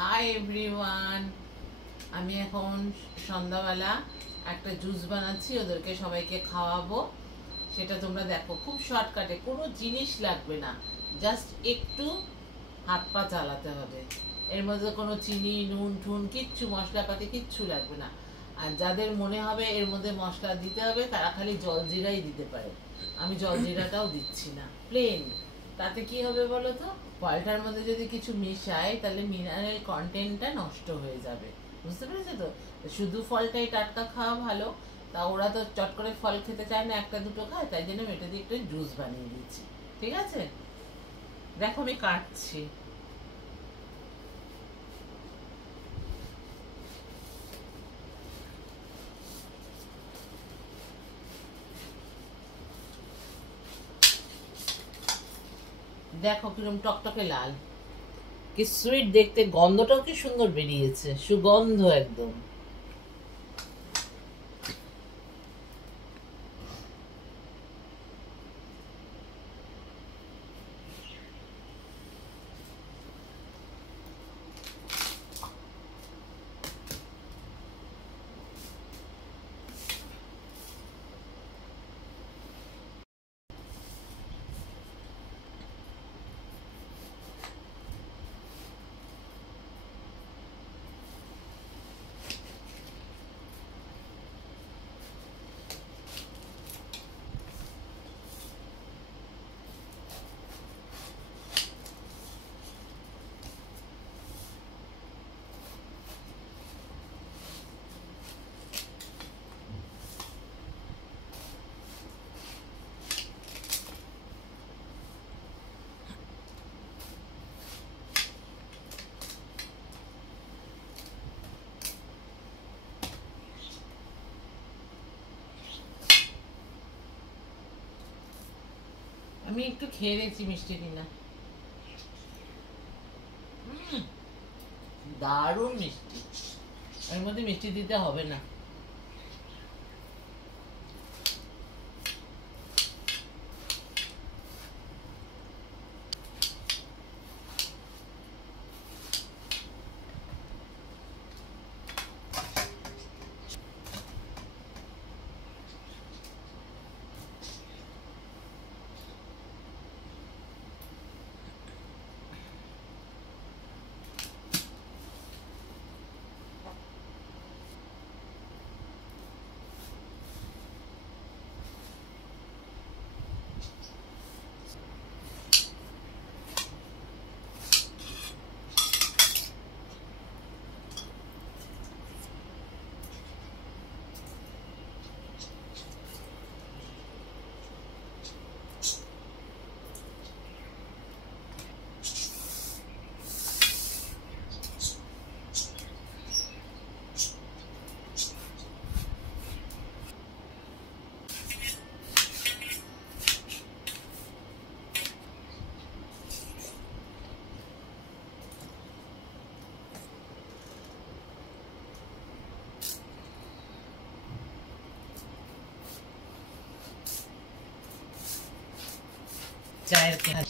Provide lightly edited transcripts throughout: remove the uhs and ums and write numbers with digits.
Hi everyone, আমি এখন সন্ধ্যাবেলা একটা জুস বানাচ্ছি, ওদেরকে সবাইকে খাওয়াবো। সেটা তোমরা দেখো, খুব শর্টকাটে, কোনো জিনিস লাগবে না, জাস্ট একটু হাত পা চালাতে হবে। এর মধ্যে কোনো চিনি নুন ঠুন কিচ্ছু মশলাপাতি কিচ্ছু লাগবে না। আর যাদের মনে হবে এর মধ্যে মশলা দিতে হবে তারা খালি জলজিরাই দিতে পারে। আমি জলজিরাটাও দিচ্ছি না, প্লেন। তাতে কি হবে বলো তো, ফলটার মধ্যে যদি কিছু মিশায় তাহলে মিনারেল কন্টেন্টটা নষ্ট হয়ে যাবে, বুঝতে পেরেছো তো? শুধু ফলটাই টাটকা খাওয়া ভালো। তা ওরা তো চট করে ফল খেতে চায় না, একটা দুটো খায়, তাই জন্য এটা দিয়ে একটু জুস বানিয়ে দিচ্ছি। ঠিক আছে, দেখো আমি কাটছি। দেখো কিরকম টকটকে লাল, কি সুইট দেখতে, গন্ধটাও কি সুন্দর বেরিয়েছে, সুগন্ধ একদম। আমি একটু খেয়ে দেখছি মিষ্টি কিনা। দারুণ মিষ্টি, এর মধ্যে মিষ্টি দিতে হবে না। চায়ের কেনা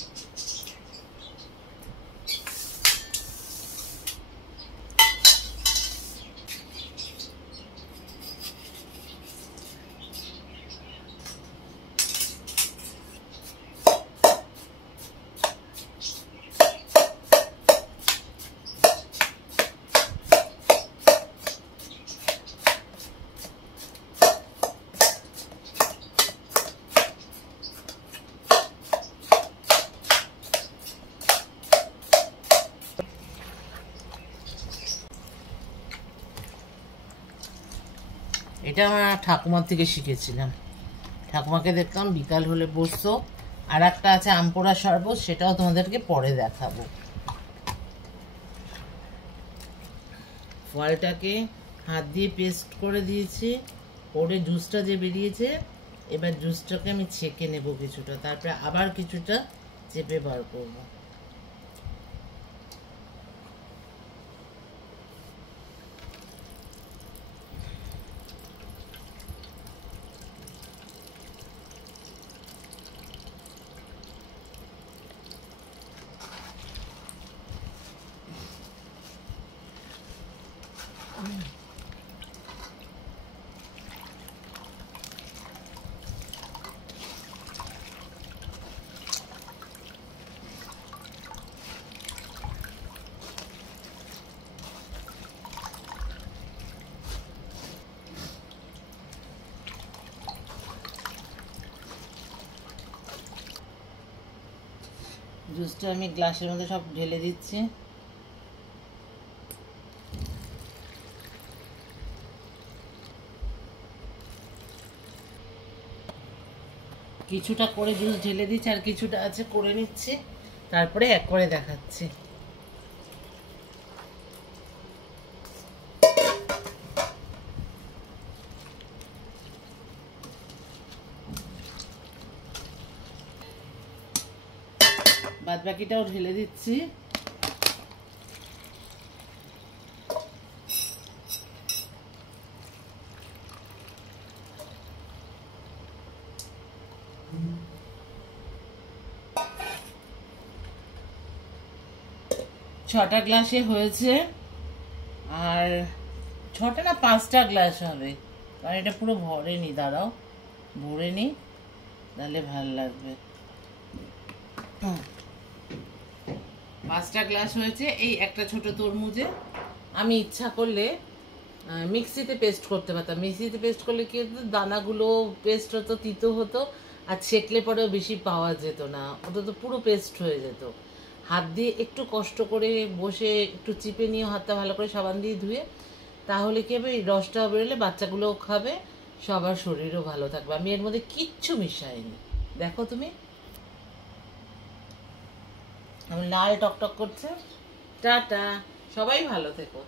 এটা আমার ঠাকুমার থেকে শিখেছিলাম। ঠাকুমাকে দেখতাম বিকাল হলে বসতো। আর একটা আছে আমপোড়া শরবত, সেটাও তোমাদেরকে পরে দেখাবো। ফলটাকে হাত দিয়ে পেস্ট করে দিয়েছি, পরে জুসটা যে বেরিয়েছে, এবার জুসটাকে আমি ছেঁকে নেব কিছুটা, তারপরে আবার কিছুটা চেপে বার করবো। জুসটা আমি গ্লাসের মধ্যে সব ঢেলে দিচ্ছি। কিছুটা করে জুস ঢেলে দিচ্ছি, আর কিছুটা আছে করে নিচ্ছি, তারপরে একবারে দেখাচ্ছি। বাদ বাকিটাও ঢেলে দিচ্ছি। ছটা গ্লাসে হয়েছে, আর ছটা না 5টা গ্লাস হবে, কারণ এটা পুরো ভরেনি। দাঁড়াও, ভরে নি, তাহলে ভাল লাগবে। 5টা গ্লাস হয়েছে। এই একটা ছোট তরমুজে আমি ইচ্ছা করলে মিক্সিতে পেস্ট করতে পারতাম। মিক্সিতে পেস্ট করলে কি হতো, দানাগুলো পেস্ট হতো, তিতো হতো, আর ছেঁকলে পরেও বেশি পাওয়া যেত না, ওটা তো পুরো পেস্ট হয়ে যেত। হাত দিয়ে একটু কষ্ট করে বসে একটু চিপে নিয়ে হাতটা ভালো করে সাবান দিয়ে ধুয়ে, তাহলে কি হবে, এই রসটা বেরোলে বাচ্চাগুলোও খাবে, সবার শরীরও ভালো থাকবে। আমি এর মধ্যে কিচ্ছু মিশাইনি, দেখো তুমি, আমি লাল টকটক করছে। টাটা, সবাই ভালো থেকো।